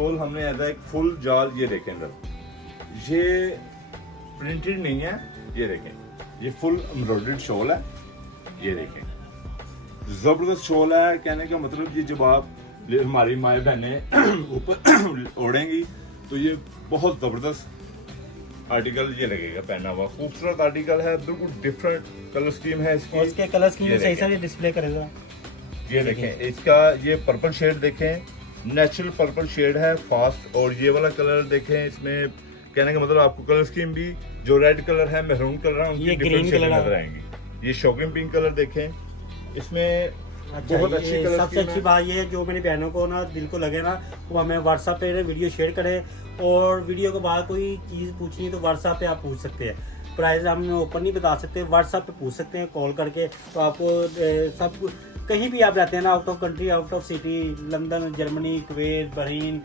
Shawl हमने ऐसा एक फुल जाल, ये देखें अंदर, ये प्रिंटेड नहीं है, ये देखें, ये फुल एम्ब्रॉयडर्ड शॉल है, ये देखें जबरदस्त शॉल है। कहने का मतलब ये जब आप हमारी माए बहनें ऊपर ओढ़ेंगी तो ये बहुत जबरदस्त आर्टिकल ये लगेगा पहना हुआ, खूबसूरत आर्टिकल है, बिल्कुल डिफरेंट कलर स्कीम है इसकी। और इसके कलर स्कीम ये सही देखें। से डिस्प्ले करेगा। ये देखें इसका ये पर्पल शेड देखें, नेचुरल पर्पल शेड है फास्ट। और ये वाला कलर देखें, इसमें कहने का मतलब आपको कलर स्कीम भी जो रेड कलर है, मेहरून कलर है, उनकी ये डिफरेंट ग्रीन शेड कलर नजर आएंगी। ये शॉकिंग पिंक कलर देखें, इसमें बहुत अच्छी ये कलर सबसे स्कीम अच्छी है। बात ये है, जो मेरी बहनों को ना दिल को लगे ना, वो हमें व्हाट्सएप पे ना वीडियो शेयर करें, और वीडियो के बाद कोई चीज़ पूछनी है तो व्हाट्सएप पे आप पूछ सकते हैं। प्राइस हम ओपन नहीं बता सकते, व्हाट्सएप पे पूछ सकते हैं कॉल करके। तो आपको सब कहीं भी आप रहते हैं ना, out of country, out of city, London, Germany, Kuwait, Bahrain,